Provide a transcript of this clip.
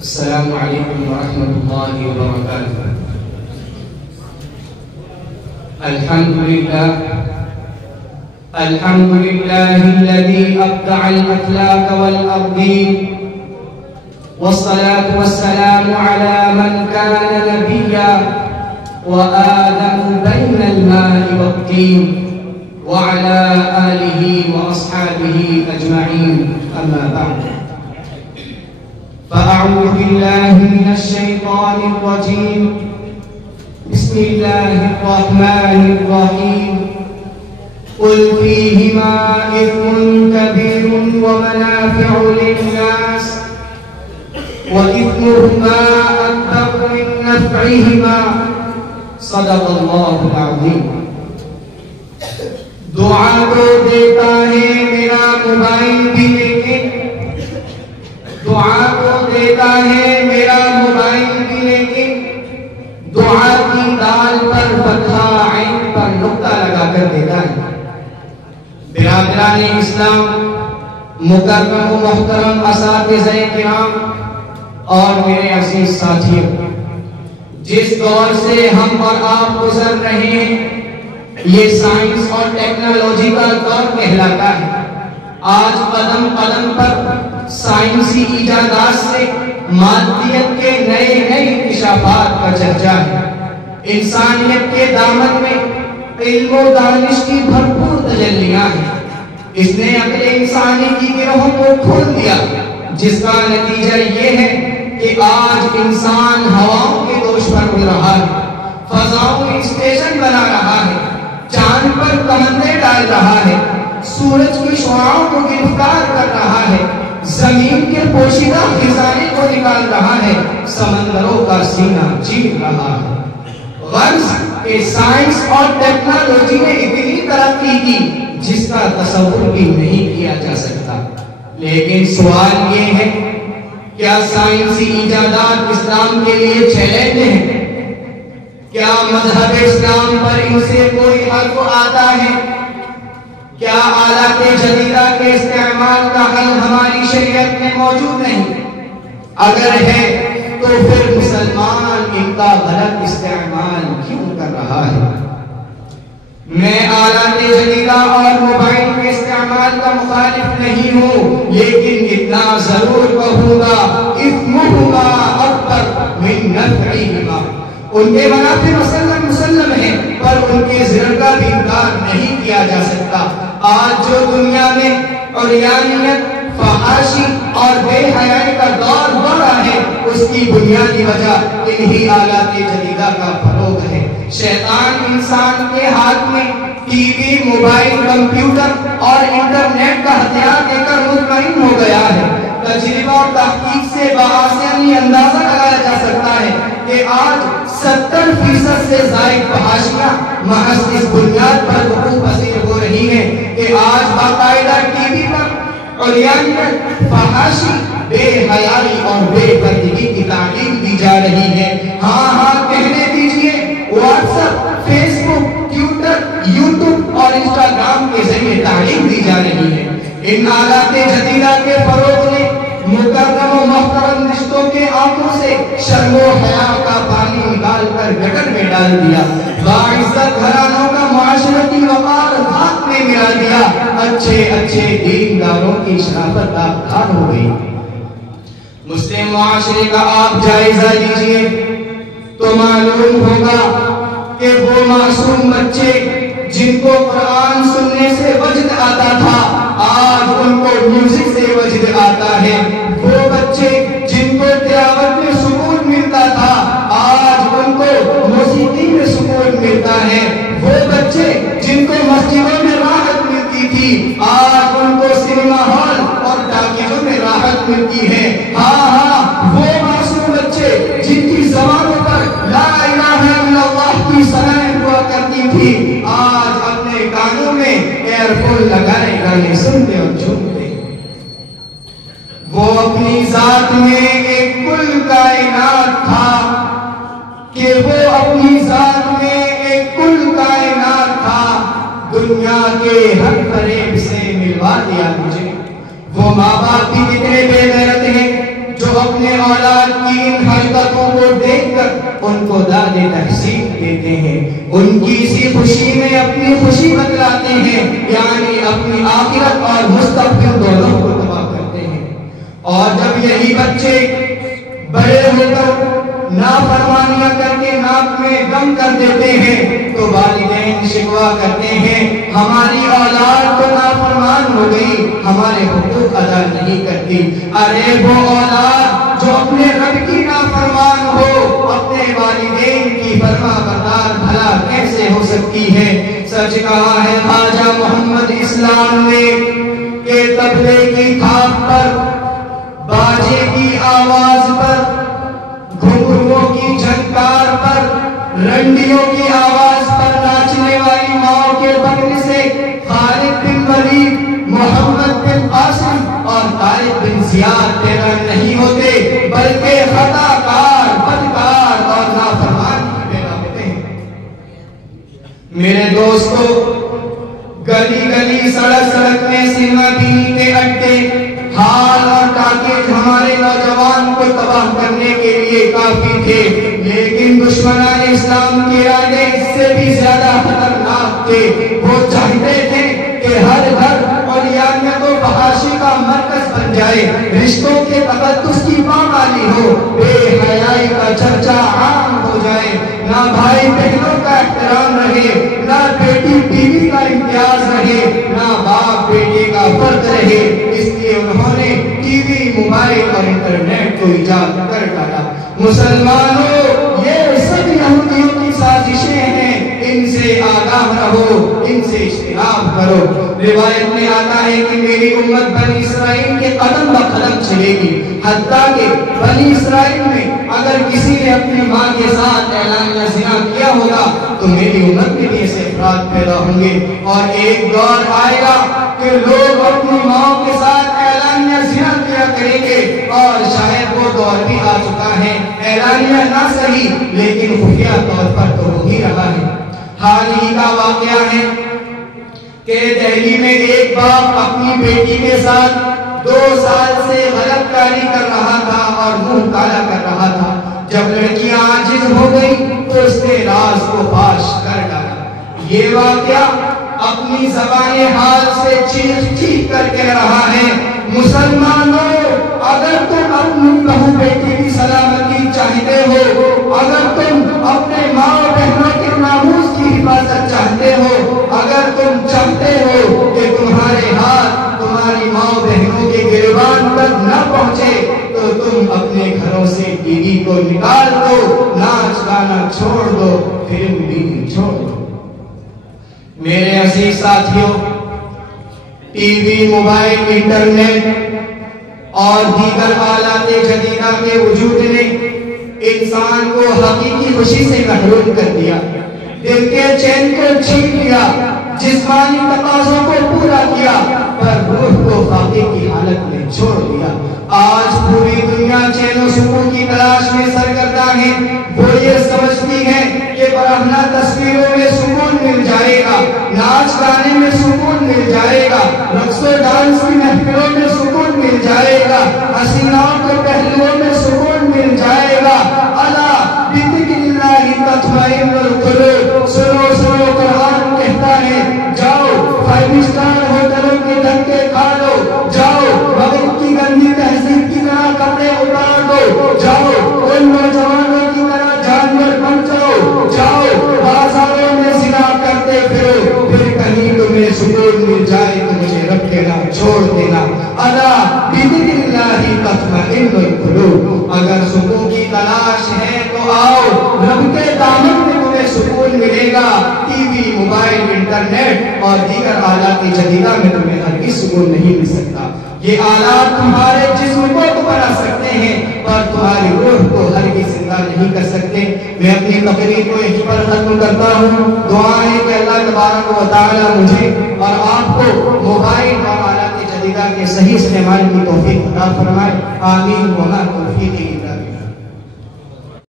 السلام علیکم ورحمۃ اللہ وبرکاتہ۔ الحمد للہ الذی ابدع الاخلاق والارضین، والصلاة والسلام على من كان نبيا وآدم بين الماء والطين، وعلى آله وأصحابه أجمعين، أما بعد، فأعوذ بالله من الشيطان الرجيم، بسم الله الرحمن الرحيم، قل فيهما إثم كبير ومنافع للناس وإثمهما أكبر من نفعهما، صدق الله العظيم۔ دعا تو دیتا ہے میرا موبائل بھی، لیکن دعا تو دیتا ہے میرا موبائل بھی، لیکن دعا کی دال پر فتحہ عین پر نقطہ لگا کر دیتا ہے۔ برادران اسلام، مکرم و محترم اساتذہ کرام اور میرے عزیز ساتھیوں، جس دور سے ہم اور آپ گزر رہے ہیں یہ سائنس اور ٹیکنالوجی کا دور کہلاتا ہے۔ آج قدم قدم پر سائنسی ایجادات سے مادیت کے نئے انکشافات کا چرچا ہے۔ انسانیت کے دامن میں علم و دانش کی بھرپور تجلیاں ہیں۔ اس نے عقل انسانی کی گروہوں کو کھول دیا، جس کا نتیجہ یہ ہے کہ آج انسان ہواؤں کے دوش پر اڑ رہا ہے، فضاؤں میں اسٹیشن بنا رہا ہے، چاند پر کمندیں ڈال رہا ہے، سورج کی شعاعوں کو گرفتار کر رہا ہے، زمین کے پوشیدہ خزانے کو نکال رہا ہے، سمندروں کا سینہ چیر رہا ہے۔ غرض کہ سائنس اور ٹیکنالوجی نے اتنی ترقی کی جس کا تصور بھی نہیں کیا جا سکتا۔ لیکن سوال یہ ہے، کیا سائنسی ایجادات اسلام کے لیے چیلنج ہیں؟ کیا مذہب اسلام پر ان سے کوئی حرف آتا ہے؟ کیا آلات جدیدہ کے استعمال کا حل ہماری شریعت میں موجود نہیں؟ اگر ہے تو پھر مسلمان ان کا غلط استعمال کیوں کر رہا ہے؟ میں آلات جدیدہ اور موبائل کے استعمال کا مخالف نہیں ہوں، لیکن اتنا ضرور کہوں گا، اثمهما اکبر من نفعهما۔ ان کے منافع مسلم ہیں، پر ان کے ضرر کا بھی انکار نہیں کیا جا سکتا۔ آج جو دنیا میں عریانیت، فحاشی اور بے حیائی کا دور ہو رہا ہے، اس کی بنیادی وجہ انہی آلات جدیدہ کا فروغ ہے۔ شیطان انسان کے ہاتھ میں ٹی وی، موبائل، کمپیوٹر اور انٹرنیٹ کا ہتھیار دے کر مطمئن ہو گیا ہے۔ تجربہ اور تحقیق سے بآسانی اندازہ لگایا جا سکتا ہے کہ آج 70% سے زائد فحاشیاں محض اس بنیاد پر وقوع پذیر ہو رہی ہیں کہ آج باقاعدہ ٹی وی پر عریانیت، فحاشی، بے حیائی اور بے پردگی کی تعلیم دی جا رہی ہے۔ ہاں کہنے دیجئے، واٹس ایپ، فیس بک، ٹویٹر، یوٹیوب اور انسٹاگرام کے ذریعے تعلیم دی جا رہی ہے۔ ان آلات جدیدہ کے فروغ نے مکرم و محترم رشتوں کے آنکھوں سے شرم و حیا کا پانی نکال کر گٹر میں ڈال دیا، باعزت گھرانوں کا معاشرتی وقار خاک میں ملا دیا، اچھے دینداروں کی شرافت آبدار ہو گئی۔ مسلم معاشرے کا آپ جائزہ لیجئے تو معلوم ہوگا کہ وہ معصوم بچے جن کو قرآن سننے سے وجد آتا تھا، آج ان کو میوزک سے وجد آتا ہے۔ وہ بچے جن کو تلاوت میں سکون ملتا تھا، آج ان کو موسیقی میں سکون ملتا ہے۔ وہ بچے جن کو مسجدوں میں راحت ملتی تھی، آج ان کو سنیما ہال اور ٹاکیزوں میں راحت ملتی ہے۔ ہاں وہ معصوم بچے جن کی زبانوں پر لا الہ الا اللہ کی ثنائیں ہوا کرتی تھی، آج اپنے کانوں میں ایئر فون لگائے گانے سنتے اور جھومتے۔ وہ اپنی ذات میں ایک کل کائنات تھا، کہ وہ اپنی ذات میں ایک کل کائنات تھا، دنیا کے ہر فریب سے ملوا دیا مجھے۔ وہ ماں باپ بھی کتنے بے غیرت ہیں جو اپنے اولاد ان کو داد تحسین دیتے ہیں، ان کی اسی خوشی میں اپنی خوشی بتلاتے ہیں، یعنی اپنی آخرت اور مستقبل دونوں کو تباہ کرتے ہیں۔ اور جب یہی بچے بڑے ہو کر نافرمانیاں کر کے ناک میں دم کر دیتے ہیں تو والدین شکوہ کرتے ہیں ہماری اولاد تو نافرمان ہو گئی، ہمارے حقوق ادا نہیں کرتی۔ ارے وہ اولاد جو اپنے رب کی نافرمان ہو اپنے والدین کی فرما بردار بھلا کیسے ہو سکتی ہے؟ سچ کہا ہے خواجہ محمد اسلام نے کہ تبلے کی تھاپ پر، باجے کی آواز پر، گھنگروؤں کی جھنکار پر، رنڈیوں کی آواز پر ناچنے والی ماؤں کے بغل سے خالد بن ولید، محمد بن قاسم اور طارق بن زیاد پیدا نہیں ہوتے بلکہ خطا کار، بدکار اور نافرمان پیدا ہوتے ہیں۔ میرے دوستو، گلی گلی سڑک سڑک میں سینما بینی کے اڈے، ہار اور ٹاکے ہمارے نوجوان کو تباہ کرنے کے لیے کافی تھے، لیکن دشمنان اسلام کے ارادے اس سے بھی زیادہ خطرناک تھے۔ وہ چاہتے تھے کہ ہر گھر اور یاریاں تو فحاشی کا مرکز بن جائے، رشتوں کے تقدس کی پامالی ہو، بے حیائی کا چرچا عام ہو جائے، نہ بھائی بہنوں کا احترام رہے، نہ بیٹی بیوی کا امتیاز رہے، نہ باپ بیٹے کا فرق رہے۔ اس لیے انہوں نے ٹی وی، موبائل اور انٹرنیٹ کو ایجاد کر ڈالا۔ مسلمانوں، یہ سب یہودیوں کی سازشیں ہیں، ان سے آگاہ رہو، ان سے اجتناب کرو۔ روایت میں آتا ہے کہ میری امت بنی اسرائیل کے قدم بہ قدم چلے گی، حتیٰ کہ بنی اسرائیل میں اگر کسی نے اپنی ماں کے ساتھ اعلانیہ زنا کیا ہوگا تو میری امت میں بھی ایسے افراد پیدا ہوں گے، اور ایک دور آئے گا کہ لوگ اپنی ماں کے ساتھ اعلانیہ زنا کیا کریں گے، اور شاید وہ دور بھی آ چکا ہے، اعلانیہ نہ صحیح لیکن خفیہ طور پر تو ہو ہی رہا ہے۔ حال ہی کا واقعہ ہے کہ دہلی میں ایک باپ اپنی بیٹی کے ساتھ 2 سال سے غلط کاری کر رہا تھا اور منہ کالا کر رہا تھا۔ جب لڑکیاں عاجز ہو گئی تو اس نے راز کو فاش کر ڈالا۔ یہ واقعہ اپنی زبان حال سے چیخ چیخ کر کہہ رہا ہے، مسلمانوں، اگر تم اپنی بہو بیٹی کی سلامتی چاہتے ہو، اگر تم اپنے ماں و بہنوں کے ناموس کی حفاظت چاہتے ہو، اگر تم چاہتے ہو کہ تمہارے ہاتھ تمہاری ماں و بہنوں کے گریبان تک نہ پہنچے تو تم اپنے گھروں سے ٹی وی کو نکال دو، ناچ گانا چھوڑ دو، فلم بھی چھوڑ دو۔ میرے عزیز ساتھیوں، ٹی وی، موبائل، انٹرنیٹ اور دیگر آلات جدیدہ کے وجود نے انسان کو حقیقی خوشی سے محروم کر دیا، دل کے چین کو چھین لیا، جسمانی تقاضوں کو پورا کیا، پر روح کو فاقے کی حالت میں چھوڑ دیا۔ آج پوری دنیا چین و سکون کی تلاش میں سرگرداں ہے۔ وہ یہ سمجھتی ہے کہ برہنہ تصویروں میں سکون مل جائے گا، ناچ گانے میں سکون مل جائے گا، رقص و ڈانس کی محفلوں میں سکون مل جائے گا، حسیناؤں کے پہلوؤں میں سکون مل جائے گا۔ الا بذکر اللہ تطمئن القلوب، سنو سنو قرآن کہتا ہے، جاؤ 5 اسٹار ہوٹلوں کے دھکے کھا لو، جاؤ مغرب کی گندی تہذیب کی طرح کپڑے اتار دو، جاؤ ان نوجوانوں کی طرح جانور بن جاؤ، جاؤ بازاروں میں زنا کرتے پھرو، پھر کہیں تمہیں سکون مل جائے تو مجھے رب کے نام چھوڑ دینا۔ الا بذکر اللہ تطمئن القلوب، اگر سکون کی تلاش ہے تو آؤ، رب کے دامن میں تمہیں سکون ملے گا۔ ٹی وی، موبائل، انٹرنیٹ اور دیگر آلات جدیدہ میں تمہیں ہرگز سکون نہیں مل سکتا۔ یہ آلات تمہارے جسم کو تو بنا سکتے ہیں پر تمہاری روح کو ہرگز زندہ نہیں کر سکتے۔ میں اپنی تقریر کو یہیں پر ختم کرتا ہوں۔ دعا ہے کہ اللہ تبارک و تعالی مجھے اور آپ کو موبائل اور آلات جدیدہ کے صحیح استعمال کی توفیق عطا فرمائے۔ آمین وما توفیقی الا